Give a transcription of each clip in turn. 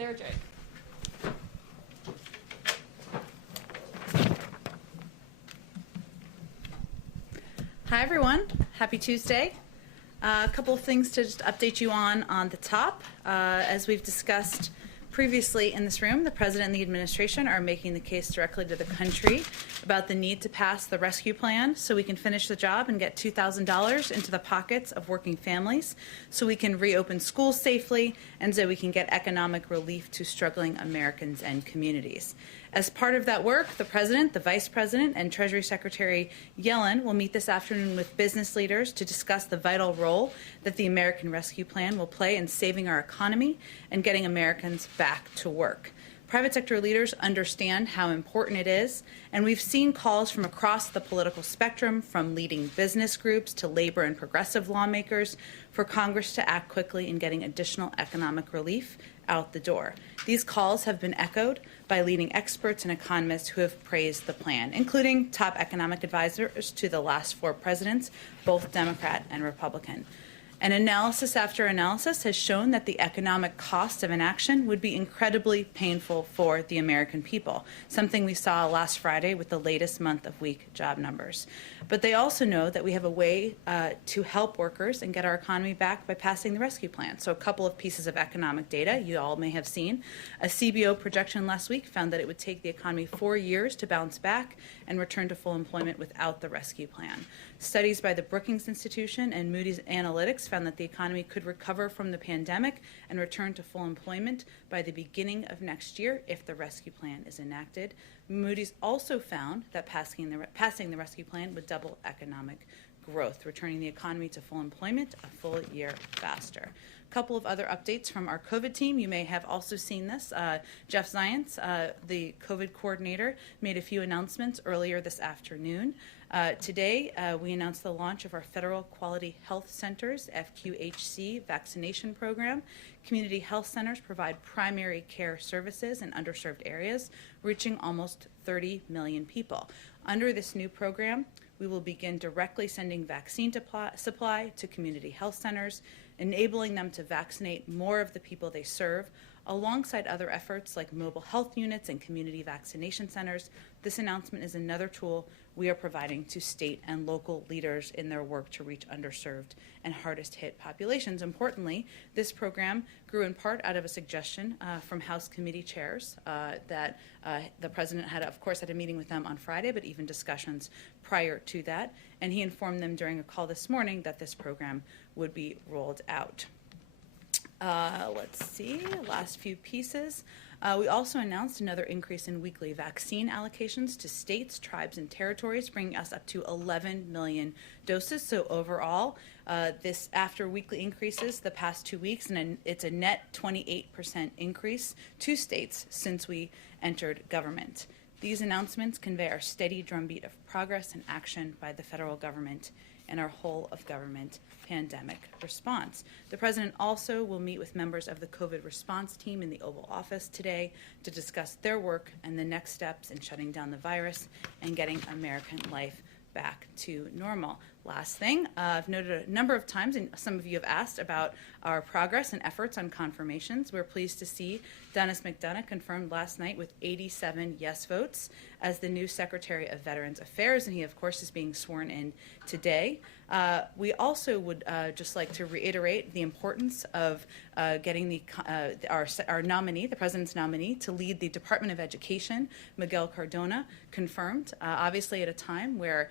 there, Jay. Hi, everyone. Happy Tuesday. A couple of things to just update you on the top. As we've discussed previously in this room, the President and the administration are making the case directly to the country about the need to pass the rescue plan so we can finish the job and get $2,000 into the pockets of working families, so we can reopen schools safely, and so we can get economic relief to struggling Americans and communities. As part of that work, the President, the Vice President, and Treasury Secretary Yellen will meet this afternoon with business leaders to discuss the vital role that the American Rescue Plan will play in saving our economy and getting Americans back to work. Private sector leaders understand how important it is, and we've seen calls from across the political spectrum, from leading business groups to labor and progressive lawmakers, for Congress to act quickly in getting additional economic relief out the door. These calls have been echoed by leading experts and economists who have praised the plan, including top economic advisors to the last 4 presidents, both Democrat and Republican. And analysis after analysis has shown that the economic cost of inaction would be incredibly painful for the American people, something we saw last Friday with the latest month of weak job numbers. But they also know that we have a way to help workers and get our economy back by passing the rescue plan. So a couple of pieces of economic data you all may have seen. A CBO projection last week found that it would take the economy 4 years to bounce back and return to full employment without the rescue plan. Studies by the Brookings Institution and Moody's Analytics found that the economy could recover from the pandemic and return to full employment by the beginning of next year if the rescue plan is enacted. Moody's also found that passing the rescue plan would double economic growth, returning the economy to full employment a full year faster. A couple of other updates from our COVID team. You may have also seen this. Jeff Zients, the COVID coordinator, made a few announcements earlier this afternoon. Today, we announced the launch of our Federal Quality Health Centers, FQHC, vaccination program. Community health centers provide primary care services in underserved areas, reaching almost 30 million people. Under this new program, we will begin directly sending vaccine supply to community health centers, enabling them to vaccinate more of the people they serve, alongside other efforts like mobile health units and community vaccination centers. This announcement is another tool we are providing to state and local leaders in their work to reach underserved and hardest hit populations. Importantly, this program grew in part out of a suggestion from House committee chairs that the President had, of course, had a meeting with them on Friday, but even discussions prior to that. And he informed them during a call this morning that this program would be rolled out. Let's see, last few pieces. We also announced another increase in weekly vaccine allocations to states, tribes, and territories, bringing us up to 11 million doses. So overall, this after weekly increases the past 2 weeks, and it's a net 28% increase to states since we entered government. These announcements convey our steady drumbeat of progress and action by the federal government and our whole of government pandemic response. The President also will meet with members of the COVID response team in the Oval Office today to discuss their work and the next steps in shutting down the virus and getting American life back to normal. Last thing, I've noted a number of times, and some of you have asked about our progress and efforts on confirmations. We're pleased to see Dennis McDonough confirmed last night with 87 yes votes as the new Secretary of Veterans Affairs, and he, of course, is being sworn in today. We also would just like to reiterate the importance of getting our nominee, the President's nominee, to lead the Department of Education, Miguel Cardona, confirmed, obviously at a time where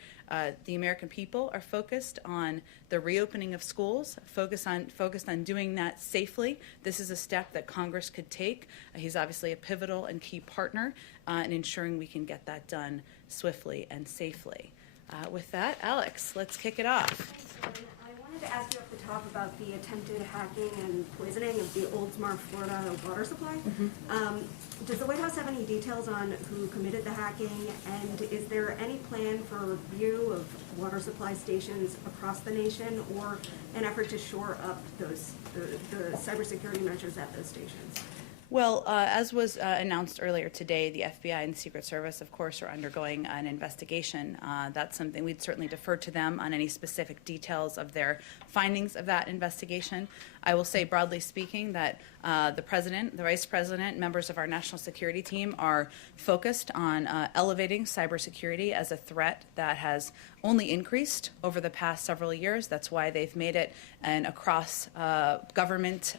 the American people are focused on the reopening of schools, focused on doing that safely. This is a step that Congress could take. He's obviously a pivotal and key partner in ensuring we can get that done swiftly and safely. With that, Alex, let's kick it off. Thanks, I wanted to ask you off the top about the attempted hacking and poisoning of the Oldsmar, Florida water supply. Does the White House have any details on who committed the hacking, and is there any plan for review of water supply stations across the nation, or an effort to shore up the cybersecurity measures at those stations? Well, as was announced earlier today, the FBI and the Secret Service, of course, are undergoing an investigation. That's something we'd certainly defer to them on any specific details of their findings of that investigation. I will say, broadly speaking, that the President, the Vice President, members of our national security team are focused on elevating cybersecurity as a threat that has only increased over the past several years. That's why they've made it an across government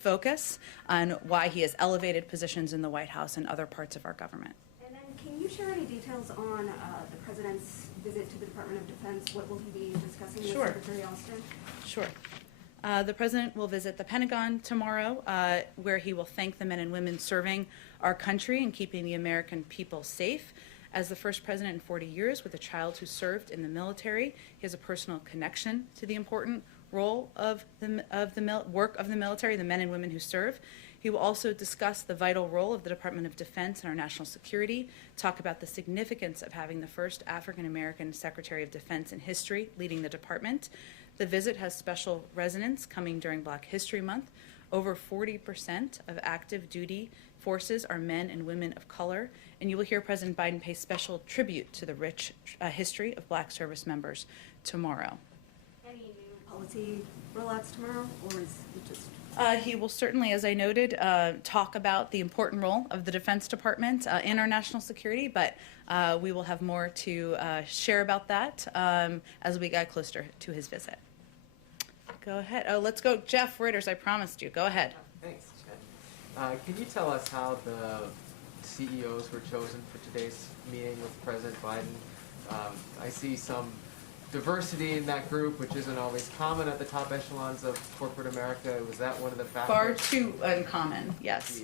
focus on why he has elevated positions in the White House and other parts of our government. And then can you share any details on the President's visit to the Department of Defense? What will he be discussing with Sure. Secretary Austin? Sure. The President will visit the Pentagon tomorrow, where he will thank the men and women serving our country and keeping the American people safe. As the first president in 40 years with a child who served in the military, he has a personal connection to the important role of the work of the military, the men and women who serve. He will also discuss the vital role of the Department of Defense in our national security, talk about the significance of having the first African-American Secretary of Defense in history leading the department. The visit has special resonance coming during Black History Month. Over 40% of active duty forces are men and women of color, and you will hear President Biden pay special tribute to the rich history of Black service members tomorrow. Any new policy rollouts tomorrow, or is it just? He will certainly, as I noted, talk about the important role of the Defense Department in our national security, but we will have more to share about that as we get closer to his visit. Go ahead. Oh, let's go. Jeff Reuters, I promised you. Go ahead. Thanks, Jen. Can you tell us how the CEOs were chosen for today's meeting with President Biden? I see some diversity in that group, which isn't always common at the top echelons of corporate America. Was that one of the factors? Far too uncommon, yes. Is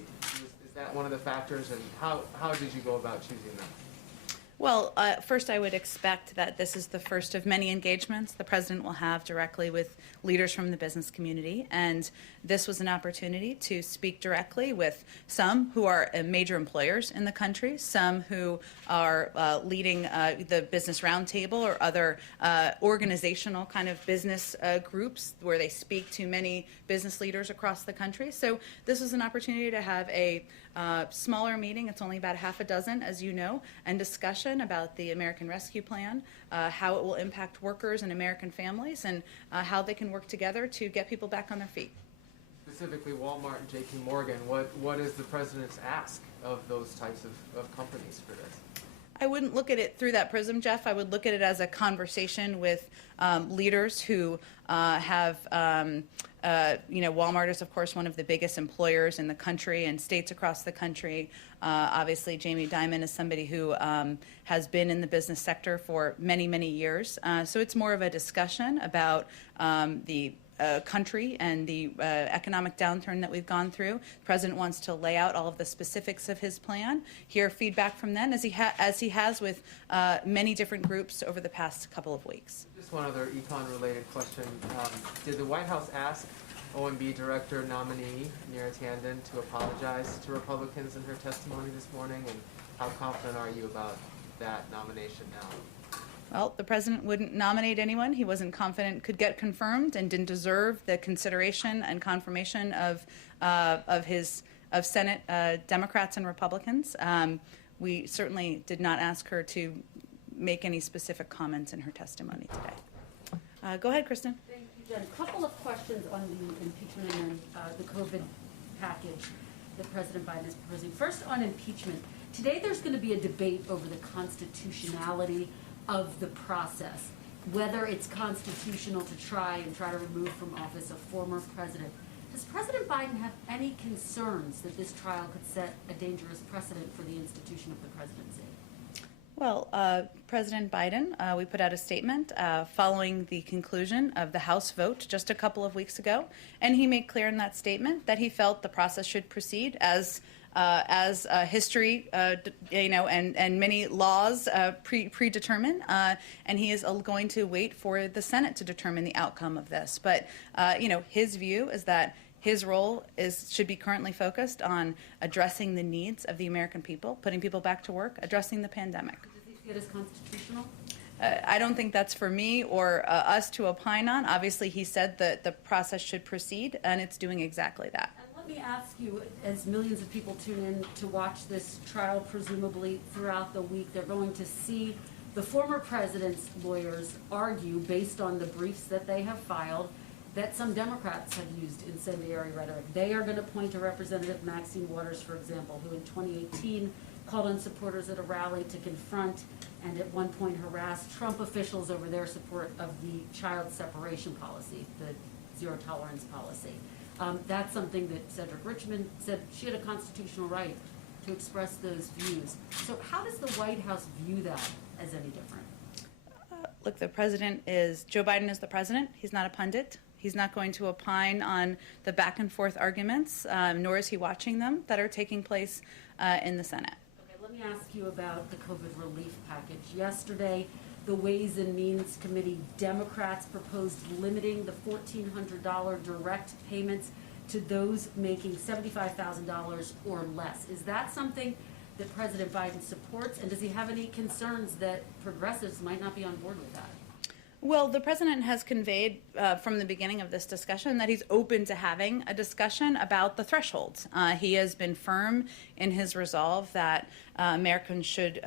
that one of the factors, and how did you go about choosing them? Well, first I would expect that this is the first of many engagements the President will have directly with leaders from the business community, and this was an opportunity to speak directly with some who are major employers in the country, some who are leading the Business Roundtable or other organizational kind of business groups where they speak to many business leaders across the country. So this is an opportunity to have a smaller meeting. It's only about half a dozen, as you know, and discussion about the American Rescue Plan, how it will impact workers and American families, and how they can work together to get people back on their feet. Specifically, Walmart and J.P. Morgan, what is the President's ask of those types of companies for this? I wouldn't look at it through that prism, Jeff. I would look at it as a conversation with leaders who have, Walmart is, of course, one of the biggest employers in the country and states across the country. Obviously, Jamie Dimon is somebody who has been in the business sector for many, many years. So it's more of a discussion about the country and the economic downturn that we've gone through. The President wants to lay out all of the specifics of his plan, hear feedback from them, as he has with many different groups over the past couple of weeks. Just one other econ-related question. Did the White House ask OMB Director nominee Neera Tanden to apologize to Republicans in her testimony this morning, and how confident are you about that nomination now? Well, the President wouldn't nominate anyone he wasn't confident could get confirmed and didn't deserve the consideration and confirmation of Senate Democrats and Republicans. We certainly did not ask her to make any specific comments in her testimony today. Go ahead, Kristen. Thank you, Jen. A couple of questions on the impeachment and then the COVID package that President Biden is proposing. First, on impeachment. Today there's going to be a debate over the constitutionality of the process, whether it's constitutional to try to remove from office a former president. Does President Biden have any concerns that this trial could set a dangerous precedent for the institution of the presidency? Well, President Biden, we put out a statement following the conclusion of the House vote just a couple of weeks ago, and he made clear in that statement that he felt the process should proceed as history, and many laws predetermine, and he is going to wait for the Senate to determine the outcome of this. But his view is that his role should be currently focused on addressing the needs of the American people, putting people back to work, addressing the pandemic. Does he see it as constitutional? I don't think that's for me or us to opine on. Obviously, he said that the process should proceed, and it's doing exactly that. And what let me ask you, as millions of people tune in to watch this trial, presumably throughout the week, they're going to see the former president's lawyers argue, based on the briefs that they have filed, that some Democrats have used incendiary rhetoric. They are going to point to Representative Maxine Waters, for example, who in 2018 called on supporters at a rally to confront and at one point harassed Trump officials over their support of the child separation policy, the zero tolerance policy. That's something that Cedric Richmond said she had a constitutional right to express those views. So how does the White House view that as any different? Look, Joe Biden is the president. He's not a pundit. He's not going to opine on the back and forth arguments, nor is he watching them that are taking place in the Senate. Okay, let me ask you about the COVID relief package. Yesterday, the Ways and Means Committee Democrats proposed limiting the $1,400 direct payments to those making $75,000 or less. Is that something that President Biden supports, and does he have any concerns that progressives might not be on board with that? Well, the president has conveyed from the beginning of this discussion that he's open to having a discussion about the thresholds. He has been firm in his resolve that Americans should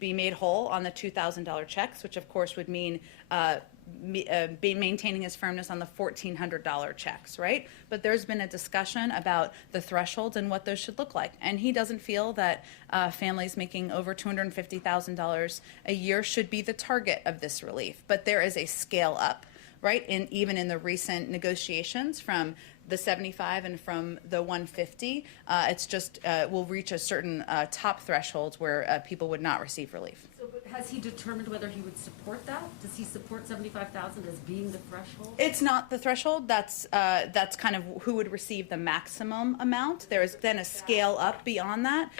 be made whole on the $2,000 checks, which of course would mean maintaining his firmness on the $1,400 checks, right? But there's been a discussion about the thresholds and what those should look like. And he doesn't feel that families making over $250,000 a year should be the target of this relief. But there is a scale up, right? Even in the recent negotiations from the 75 and from the 150, it's just will reach a certain top thresholds where people would not receive relief. So, but has he determined whether he would support that? Does he support 75,000 as being the threshold? It's not the threshold. That's kind of who would receive the maximum amount. There is then a scale up beyond that.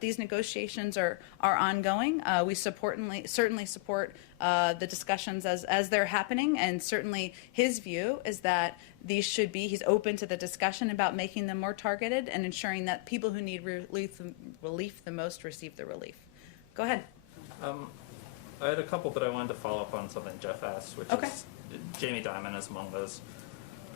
These negotiations are ongoing. We certainly support the discussions as they're happening, and certainly his view is that he's open to the discussion about making them more targeted and ensuring that people who need relief the most receive the relief. Go ahead. I had a couple, but I wanted to follow up on something Jeff asked, which Okay. is Jamie Dimon is among those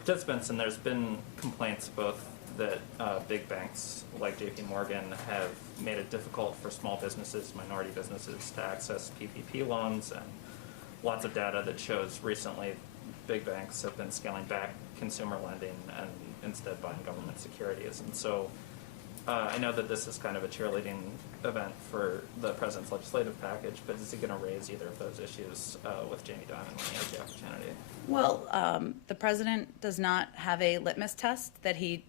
participants, and there's been complaints both that big banks like JP Morgan have made it difficult for small businesses, minority businesses to access PPP loans, and lots of data that shows recently big banks have been scaling back consumer lending and instead buying government securities. And so I know that this is kind of a cheerleading event for the president's legislative package, but is he going to raise either of those issues with Jamie Dimon when he has the opportunity? Well, the president does not have a litmus test that he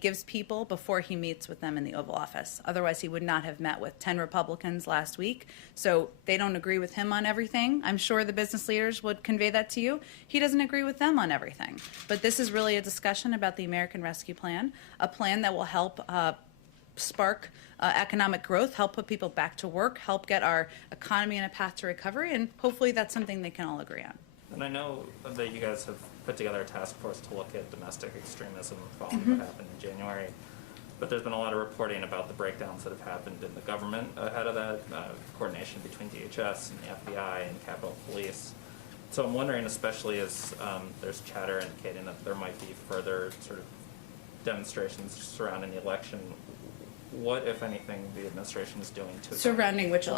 gives people before he meets with them in the Oval Office. Otherwise, he would not have met with 10 Republicans last week. So they don't agree with him on everything. I'm sure the business leaders would convey that to you. He doesn't agree with them on everything. But this is really a discussion about the American Rescue Plan, a plan that will help spark economic growth, help put people back to work, help get our economy on a path to recovery, and hopefully that's something they can all agree on. And I know that you guys have put together a task force to look at domestic extremism following what happened in January. But there's been a lot of reporting about the breakdowns that have happened in the government ahead of that, coordination between DHS and the FBI and Capitol Police. So I'm wondering, especially as there's chatter indicating that there might be further sort of demonstrations surrounding the election, what, if anything, the administration is doing to Surrounding which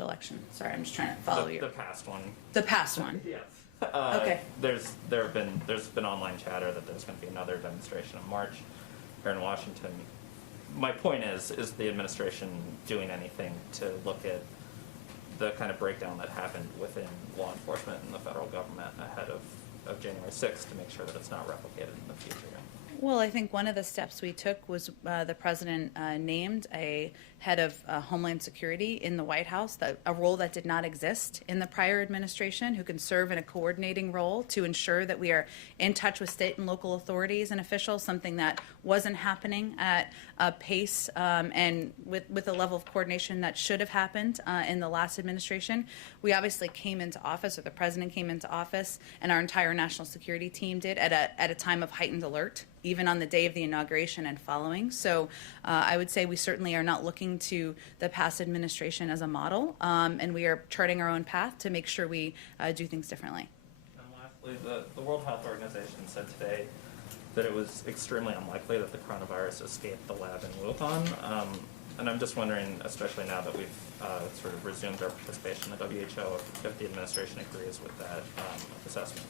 election? Sorry, I'm just trying to follow you. the past one? The past one. Yes. Okay. There's been online chatter that there's going to be another demonstration in March here in Washington. My point is the administration doing anything to look at the kind of breakdown that happened within law enforcement and the federal government ahead of January 6th to make sure that it's not replicated in the future? Well, I think one of the steps we took was the president named a head of Homeland Security in the White House, a role that did not exist in the prior administration, who can serve in a coordinating role to ensure that we are in touch with state and local authorities and officials, something that wasn't happening at a pace and with a level of coordination that should have happened in the last administration. We obviously came into office, or the president came into office, and our entire national security team did at a time of heightened alert, even on the day of the inauguration and following. So I would say we certainly are not looking to the past administration as a model, and we are charting our own path to make sure we do things differently. And lastly, the World Health Organization said today that it was extremely unlikely that the coronavirus escaped the lab in Wuhan. And I'm just wondering, especially now that we've sort of resumed our participation in the WHO, if the administration agrees with that assessment.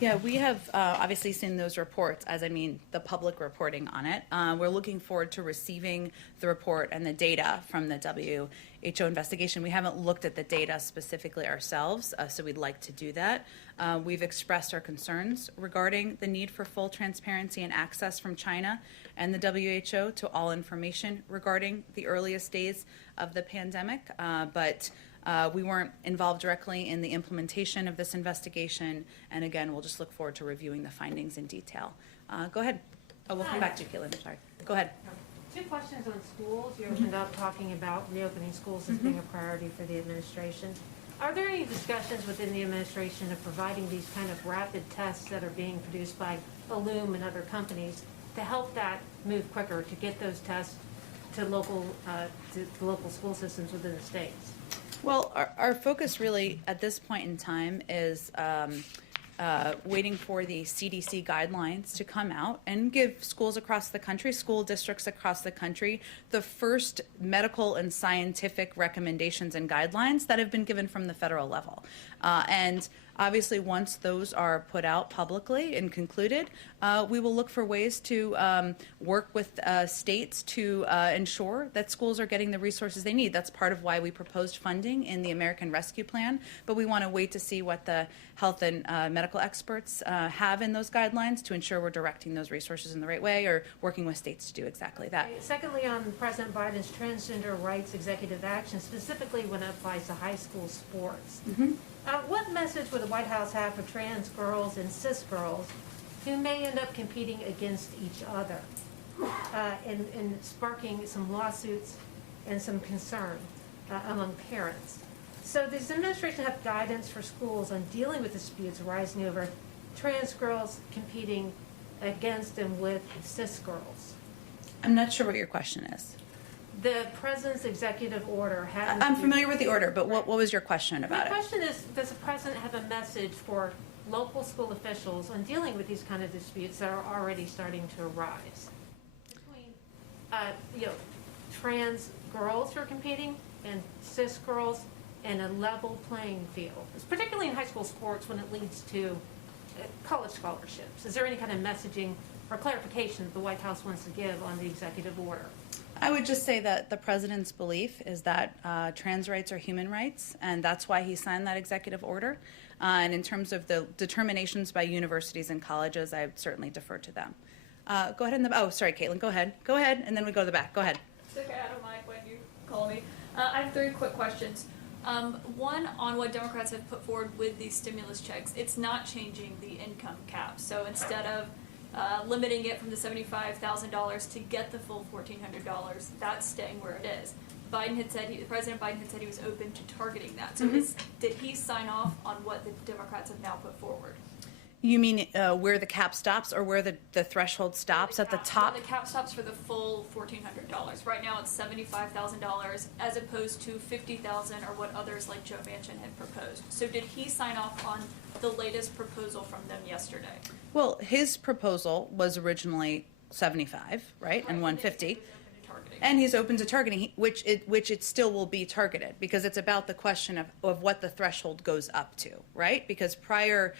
Yeah, we have obviously seen those reports, as I mean the public reporting on it. We're looking forward to receiving the report and the data from the WHO investigation. We haven't looked at the data specifically ourselves, so we'd like to do that. We've expressed our concerns regarding the need for full transparency and access from China and the WHO to all information regarding the earliest days of the pandemic, but we weren't involved directly in the implementation of this investigation, and again, we'll just look forward to reviewing the findings in detail. Go ahead. Oh, we'll come back to you, Caitlin. Sorry. Go ahead. Two questions on schools. You opened up talking about reopening schools as being a priority for the administration. Are there any discussions within the administration of providing these kind of rapid tests that are being produced by Illum and other companies to help that move quicker, to get those tests to local school systems within the states? Well, our focus really at this point in time is waiting for the CDC guidelines to come out and give schools across the country, school districts across the country, the first medical and scientific recommendations and guidelines that have been given from the federal level. And obviously, once those are put out publicly and concluded, we will look for ways to work with states to ensure that schools are getting the resources they need. That's part of why we proposed funding in the American Rescue Plan, but we want to wait to see what the health and medical experts have in those guidelines to ensure we're directing those resources in the right way or working with states to do exactly that. Okay. Secondly, on President Biden's transgender rights executive action, specifically when it applies to high school sports. What message would the White House have for trans girls and cis girls who may end up competing against each other and sparking some lawsuits and some concern among parents? So does the administration have guidance for schools on dealing with disputes arising over trans girls competing against and with cis girls? I'm not sure what your question is. The president's executive order has. I'm familiar with the order, but what was your question about My it? question is, does the president have a message for local school officials on dealing with these kind of disputes that are already starting to arise between, trans girls who are competing and cis girls in a level playing field, particularly in high school sports when it leads to college scholarships? Is there any kind of messaging or clarification that the White House wants to give on the executive order? I would just say that the president's belief is that trans rights are human rights, and that's why he signed that executive order. And in terms of the determinations by universities and colleges, I would certainly defer to them. Go ahead. Sorry, Caitlin, go ahead. Go ahead, and then we go to the back. Go ahead. It's okay, I don't mind when you call me. I have 3 quick questions. One, on what Democrats have put forward with these stimulus checks. It's not changing the income cap. So instead of limiting it from the $75,000 to get the full $1,400, that's staying where it is. President Biden had said he was open to targeting that. So did he sign off on what the Democrats have now put forward? You mean where the cap stops or where the threshold stops at the top? The cap stops for the full $1,400. Right now it's $75,000 as opposed to $50,000 or what others like Joe Manchin had proposed. So did he sign off on the latest proposal from them yesterday? Well, his proposal was originally 75, right, and 150. And he's open to targeting, which it still will be targeted, because it's about the question of what the threshold goes up to, right? Because prior,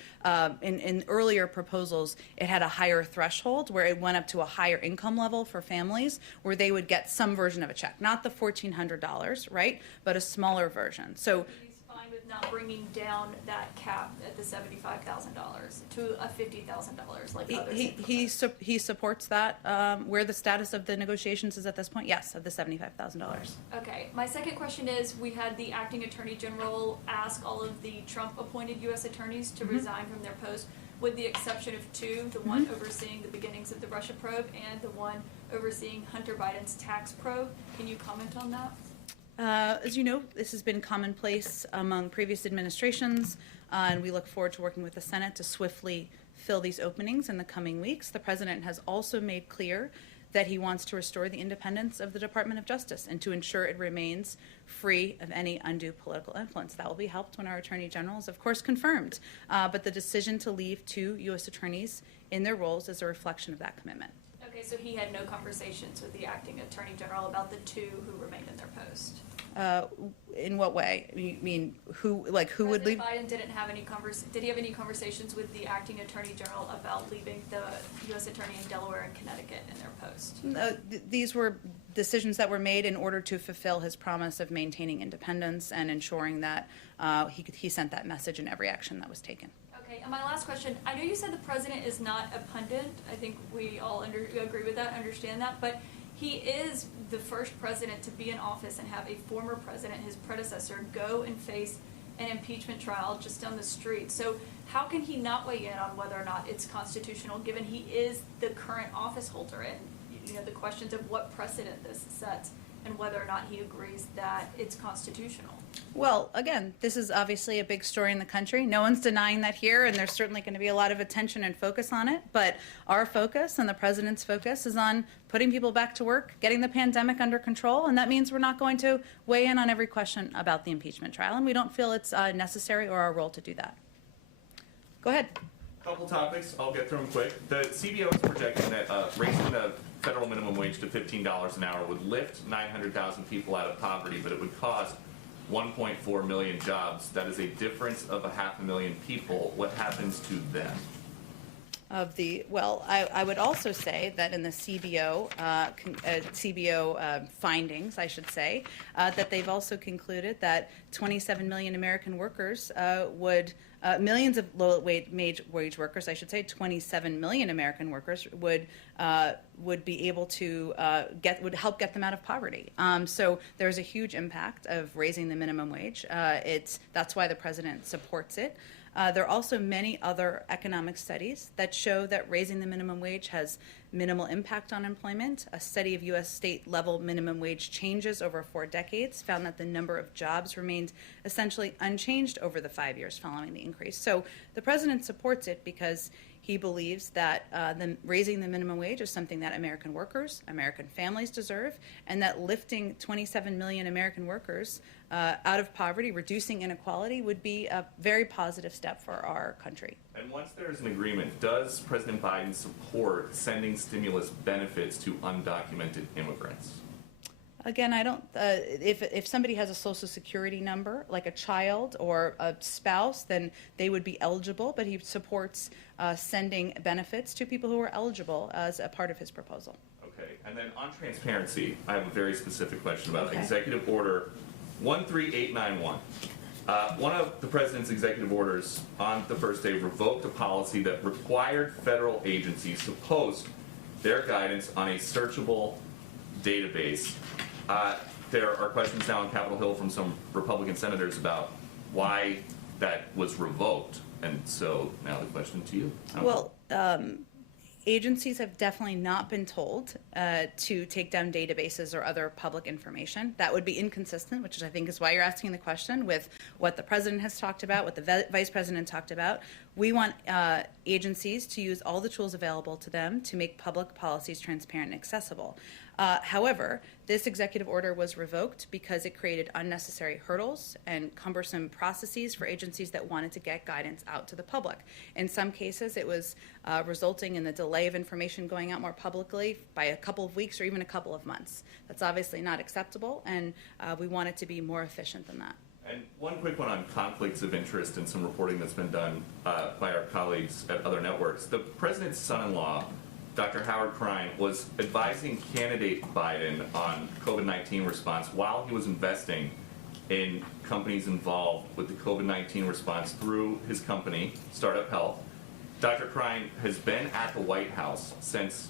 in earlier proposals, it had a higher threshold where it went up to a higher income level for families where they would get some version of a check, not the $1,400, right, but a smaller version. So he's fine with not bringing down that cap at the $75,000 to a $50,000 like others had proposed. he supports that. Where the status of the negotiations is at this point, yes, of the $75,000. Okay, my second question is, we had the acting attorney general ask all of the Trump-appointed U.S. attorneys to resign from their post, with the exception of 2, the one overseeing the beginnings of the Russia probe and the one overseeing Hunter Biden's tax probe. Can you comment on that? As you know, this has been commonplace among previous administrations, and we look forward to working with the Senate to swiftly fill these openings in the coming weeks. The president has also made clear that he wants to restore the independence of the Department of Justice and to ensure it remains free of any undue political influence. That will be helped when our Attorney General is, of course, confirmed. But the decision to leave 2 U.S. attorneys in their roles is a reflection of that commitment. Okay, so he had no conversations with the acting Attorney General about the 2 who remained in their post? In what way? You mean who would leave? President Biden didn't have any did he have any conversations with the acting Attorney General about leaving the U.S. Attorney in Delaware and Connecticut in their post? These were decisions that were made in order to fulfill his promise of maintaining independence and ensuring that he sent that message in every action that was taken. Okay, and my last question, I know you said the president is not a pundit. I think we all agree with that, understand that, but he is the first president to be in office and have a former president, his predecessor, go and face an impeachment trial just down the street. So how can he not weigh in on whether or not it's constitutional, given he is the current office holder, and the questions of what precedent this sets and whether or not he agrees that it's constitutional? Well, again, this is obviously a big story in the country. No one's denying that here, and there's certainly going to be a lot of attention and focus on it. But our focus and the president's focus is on putting people back to work, getting the pandemic under control, and that means we're not going to weigh in on every question about the impeachment trial, and we don't feel it's necessary or our role to do that. Go ahead. Couple topics, I'll get through them quick. The CBO is projecting that raising the federal minimum wage to $15 an hour would lift 900,000 people out of poverty, but it would cost 1.4 million jobs. That is a difference of 500,000 people. What happens to them? I would also say that in the CBO findings, I should say, that they've also concluded that 27 million American workers millions of low-wage workers, I should say, 27 million American workers would be able to would help get them out of poverty. So there's a huge impact of raising the minimum wage. That's why the president supports it. There are also many other economic studies that show that raising the minimum wage has minimal impact on employment. A study of U.S. state-level minimum wage changes over 4 decades found that the number of jobs remained essentially unchanged over the 5 years following the increase. So the president supports it because he believes that raising the minimum wage is something that American workers, American families deserve, and that lifting 27 million American workers out of poverty, reducing inequality, would be a very positive step for our country. And once there is an agreement, does President Biden support sending stimulus benefits to undocumented immigrants? Again, I don't. If somebody has a Social Security number, like a child or a spouse, then they would be eligible. But he supports sending benefits to people who are eligible as a part of his proposal. Okay, and then on transparency, I have a very specific question about Okay. Executive Order 13891. One of the president's executive orders on the first day revoked a policy that required federal agencies to post their guidance on a searchable database. There are questions now on Capitol Hill from some Republican senators about why that was revoked. And so now the question to you. Well, agencies have definitely not been told to take down databases or other public information. That would be inconsistent, which I think is why you're asking the question, with what the president has talked about, what the vice president talked about. We want agencies to use all the tools available to them to make public policies transparent and accessible. However, this executive order was revoked because it created unnecessary hurdles and cumbersome processes for agencies that wanted to get guidance out to the public. In some cases, it was resulting in the delay of information going out more publicly by a couple of weeks or even a couple of months. That's obviously not acceptable, and we want it to be more efficient than that. And one quick one on conflicts of interest and some reporting that's been done by our colleagues at other networks. The president's son-in-law, Dr. Howard Krein, was advising candidate Biden on COVID-19 response while he was investing in companies involved with the COVID-19 response through his company, Startup Health. Dr. Krein has been at the White House since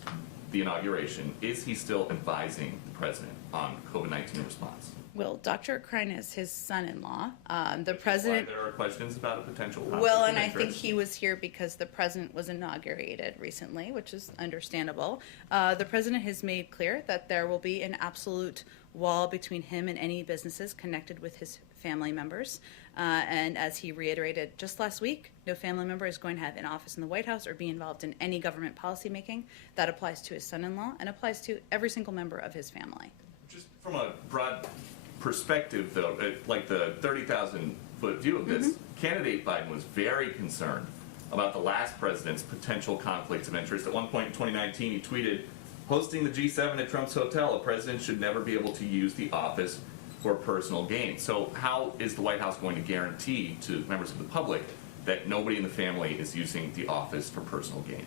the inauguration. Is he still advising the president on COVID-19 response? Well, Dr. Krein is his son-in-law. The Which is why president. there are questions about a potential conflict Well, of and I think interest. he was here because the president was inaugurated recently, which is understandable. The president has made clear that there will be an absolute wall between him and any businesses connected with his family members. And as he reiterated just last week, no family member is going to have an office in the White House or be involved in any government policymaking. That applies to his son-in-law and applies to every single member of his family. Just from a broad perspective, though, like the 30,000-foot view of this, candidate Biden was very concerned about the last president's potential conflicts of interest. At one point in 2019, he tweeted, hosting the G7 at Trump's hotel, a president should never be able to use the office for personal gain. So how is the White House going to guarantee to members of the public that nobody in the family is using the office for personal gain?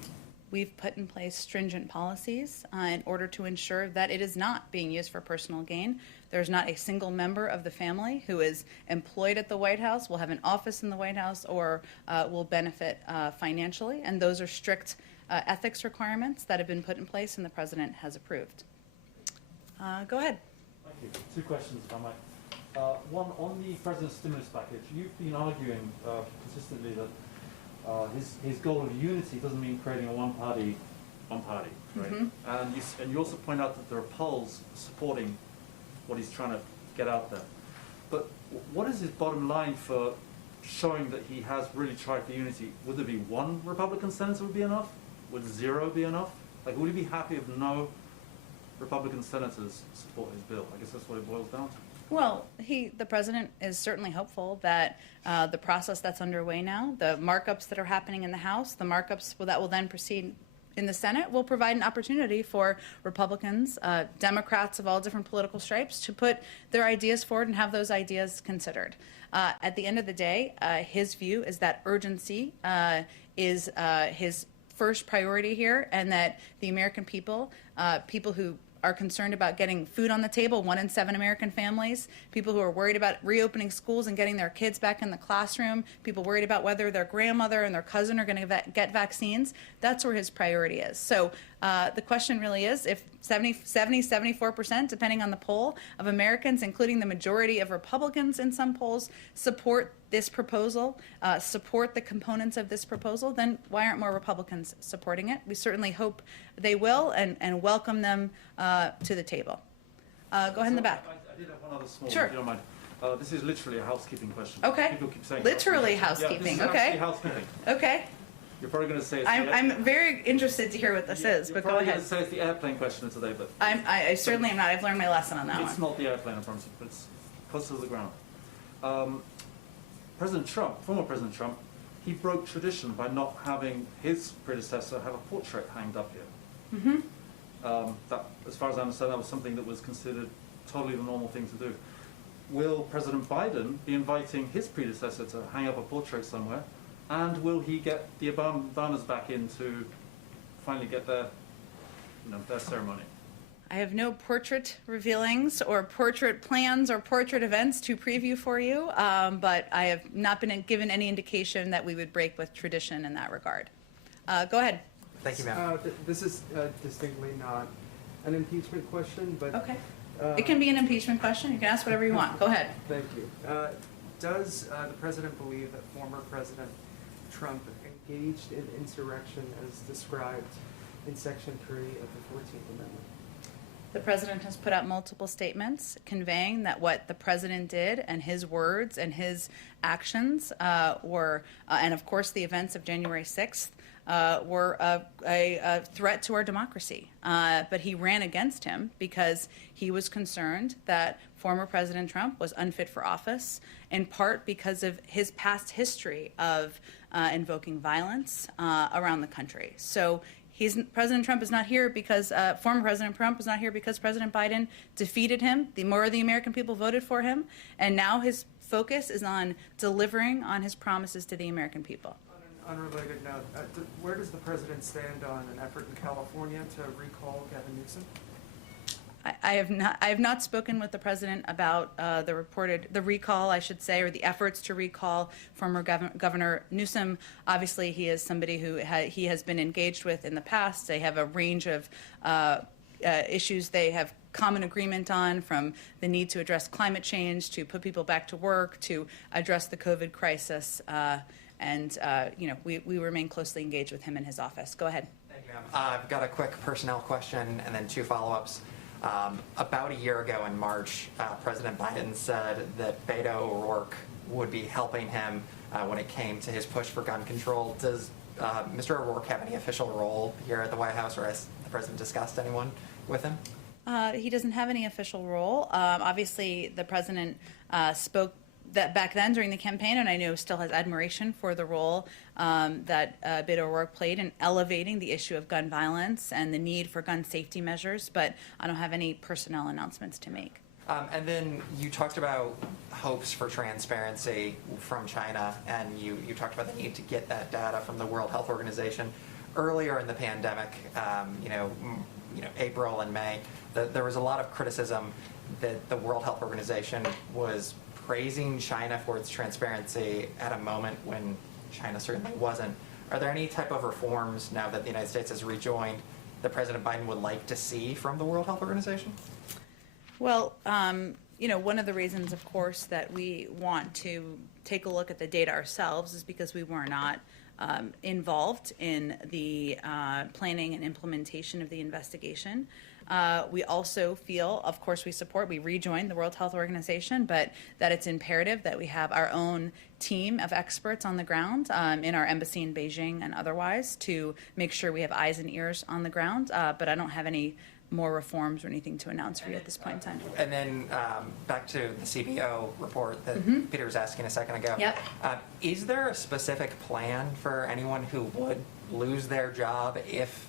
We've put in place stringent policies in order to ensure that it is not being used for personal gain. There's not a single member of the family who is employed at the White House, will have an office in the White House, or will benefit financially. And those are strict ethics requirements that have been put in place and the president has approved. Go ahead. Thank you. Two questions, if I might. One, on the president's stimulus package, you've been arguing consistently that his goal of unity doesn't mean creating a one party, right? And you also point out that there are polls supporting what he's trying to get out there. But what is his bottom line for showing that he has really tried for unity? Would there be one Republican senator would be enough? Would 0 be enough? Like, would he be happy if no Republican senators support his bill? I guess that's what it boils down to. Well, the president is certainly hopeful that the process that's underway now, the markups that are happening in the House, the markups that will then proceed in the Senate, will provide an opportunity for Republicans, Democrats of all different political stripes, to put their ideas forward and have those ideas considered. At the end of the day, his view is that urgency is his first priority here, and that the American people, people who are concerned about getting food on the table, 1 in 7 American families, people who are worried about reopening schools and getting their kids back in the classroom, people worried about whether their grandmother and their cousin are going to get vaccines, that's where his priority is. So the question really is, if 74%, depending on the poll, of Americans, including the majority of Republicans in some polls, support this proposal, support the components of this proposal, then why aren't more Republicans supporting it? We certainly hope they will and welcome them to the table. Go ahead in the back. I did have one other small Sure. one, if you don't mind. This is literally a housekeeping question. Okay. People keep saying Literally Yeah, housekeeping, this is okay. actually housekeeping. Okay. You're probably going to say it's I'm very interested to hear what this is, but go You're ahead. going to say it's the airplane question of today, but I certainly am not. I've learned my lesson on that it's one. not the airplane, I promise you, but it's close to the ground. President Trump, former President Trump, he broke tradition by not having his predecessor have a portrait hanged up here. That, as far as I understand, that was something that was considered totally the normal thing to do. Will President Biden be inviting his predecessor to hang up a portrait somewhere? And will he get the Obamas back in to finally get their ceremony? I have no portrait revealings or portrait plans or portrait events to preview for you, but I have not been given any indication that we would break with tradition in that regard. Go ahead. Thank you, ma'am. This is distinctly not an impeachment question, but. Okay. It can be an impeachment question. You can ask whatever you want. Go ahead. Thank you. Does the president believe that former President Trump engaged in insurrection as described in Section 3 of the 14th Amendment? The president has put out multiple statements conveying that what the president did and his words and his actions were, and of course the events of January 6th, were a threat to our democracy. But he ran against him because he was concerned that former President Trump was unfit for office, in part because of his past history of invoking violence around the country. So President Trump is not here because former President Trump is not here because President Biden defeated him. More of the American people voted for him, and now his focus is on delivering on his promises to the American people. On an unrelated note, where does the president stand on an effort in California to recall Gavin Newsom? I have not spoken with the president about the recall, I should say, or the efforts to recall former Governor Newsom. Obviously, he is somebody who he has been engaged with in the past. They have a range of issues they have common agreement on, from the need to address climate change, to put people back to work, to address the COVID crisis. We remain closely engaged with him in his office. Go ahead. Thank you, ma'am. I've got a quick personnel question and then 2 follow-ups. About a year ago in March, President Biden said that Beto O'Rourke would be helping him when it came to his push for gun control. Does Mr. O'Rourke have any official role here at the White House, or has the president discussed anyone with him? He doesn't have any official role. Obviously, the president spoke that back then during the campaign, and I know still has admiration for the role that Beto O'Rourke played in elevating the issue of gun violence and the need for gun safety measures, but I don't have any personnel announcements to make. And then you talked about hopes for transparency from China, and you talked about the need to get that data from the World Health Organization. Earlier in the pandemic, April and May, there was a lot of criticism that the World Health Organization was praising China for its transparency at a moment when China certainly wasn't. Are there any type of reforms now that the United States has rejoined that President Biden would like to see from the World Health Organization? Well, one of the reasons, of course, that we want to take a look at the data ourselves is because we were not involved in the planning and implementation of the investigation. We also feel, of course, we rejoined the World Health Organization, but that it's imperative that we have our own team of experts on the ground in our embassy in Beijing and otherwise to make sure we have eyes and ears on the ground. But I don't have any more reforms or anything to announce for you at this point in time. And then back to the CBO report that Peter was asking a second ago. Yep. Is there a specific plan for anyone who would lose their job if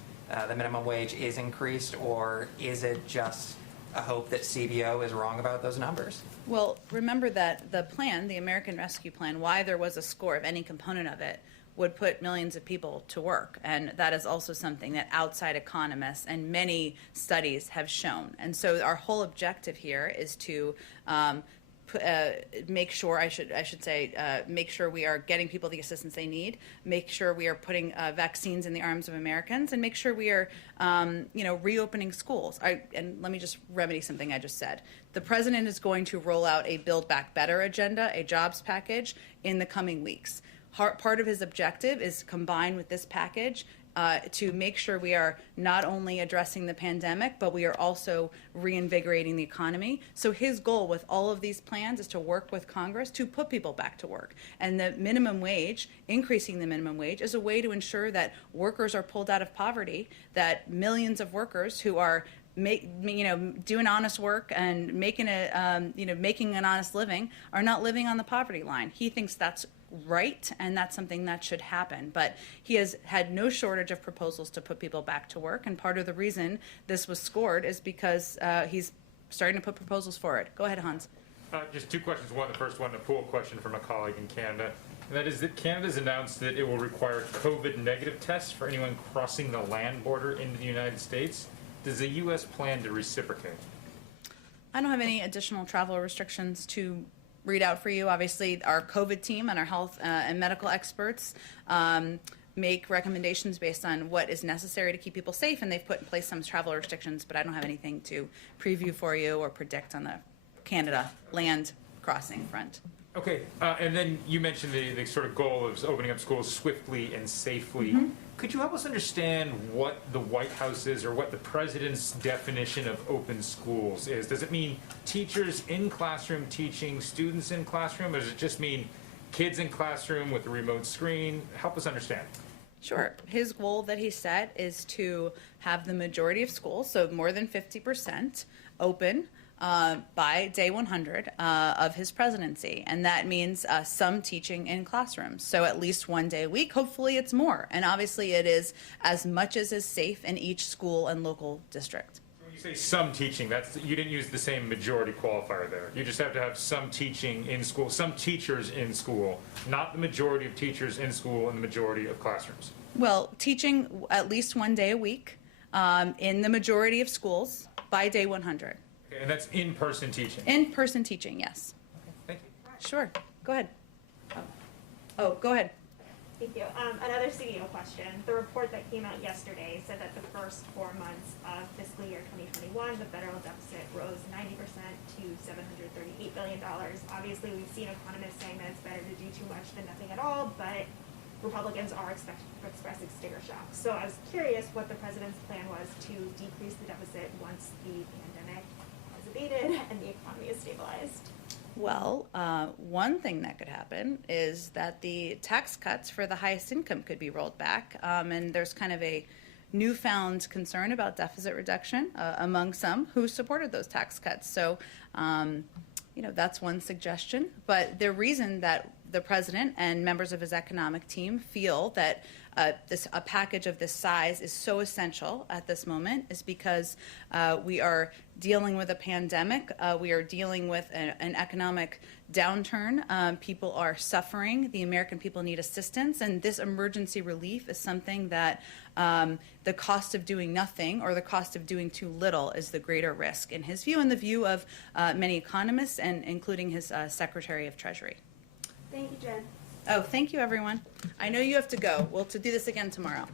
the minimum wage is increased, or is it just a hope that CBO is wrong about those numbers? Well, remember that the plan, the American Rescue Plan, why there was a score of any component of it, would put millions of people to work. And that is also something that outside economists and many studies have shown. And so our whole objective here is to make sure, make sure we are getting people the assistance they need, make sure we are putting vaccines in the arms of Americans, and make sure we are, reopening schools. And let me just remedy something I just said. The president is going to roll out a Build Back Better agenda, a jobs package, in the coming weeks. Part of his objective is combined with this package to make sure we are not only addressing the pandemic, but we are also reinvigorating the economy. So his goal with all of these plans is to work with Congress to put people back to work. And the minimum wage, increasing the minimum wage, is a way to ensure that workers are pulled out of poverty, that millions of workers who are doing honest work and making an honest living are not living on the poverty line. He thinks that's right, and that's something that should happen. But he has had no shortage of proposals to put people back to work, and part of the reason this was scored is because he's starting to put proposals forward. Go ahead, Hans. Just 2 questions. One, the first one, a pool question from a colleague in Canada. And that is that Canada's announced that it will require COVID negative tests for anyone crossing the land border into the United States. Does the U.S. plan to reciprocate? I don't have any additional travel restrictions to read out for you. Obviously, our COVID team and our health and medical experts make recommendations based on what is necessary to keep people safe, and they've put in place some travel restrictions, but I don't have anything to preview for you or predict on the Canada land crossing front. Okay, and then you mentioned the sort of goal of opening up schools swiftly and safely. Could you help us understand what the White House is, or what the president's definition of open schools is? Does it mean teachers in classroom teaching students in classroom, or does it just mean kids in classroom with a remote screen? Help us understand. Sure. His goal that he set is to have the majority of schools, so more than 50%, open by day 100 of his presidency. And that means some teaching in classrooms. So at least 1 day a week. Hopefully it's more. And obviously it is as much as is safe in each school and local district. When you say some teaching, you didn't use the same majority qualifier there. You just have to have some teaching in school, some teachers in school, not the majority of teachers in school and the majority of classrooms. Well, teaching at least 1 day a week in the majority of schools by day 100. Okay, and that's in-person teaching? In-person teaching, yes. Okay, thank you. Sure. Go ahead. Oh, go ahead. Thank you. Another CEO question. The report that came out yesterday said that the first 4 months of fiscal year 2021, the federal deficit rose 90% to $738 billion. Obviously, we've seen economists saying that it's better to do too much than nothing at all, but Republicans are expressing sticker shock. So I was curious what the president's plan was to decrease the deficit once the pandemic has abated and the economy is stabilized. Well, one thing that could happen is that the tax cuts for the highest income could be rolled back, and there's kind of a newfound concern about deficit reduction among some who supported those tax cuts. So, that's one suggestion. But the reason that the president and members of his economic team feel that a package of this size is so essential at this moment is because we are dealing with a pandemic. We are dealing with an economic downturn. People are suffering. The American people need assistance. And this emergency relief is something that the cost of doing nothing or the cost of doing too little is the greater risk, in his view and the view of many economists, and including his Secretary of Treasury. Thank you, Jen. Oh, thank you, everyone. I know you have to go. We'll do this again tomorrow.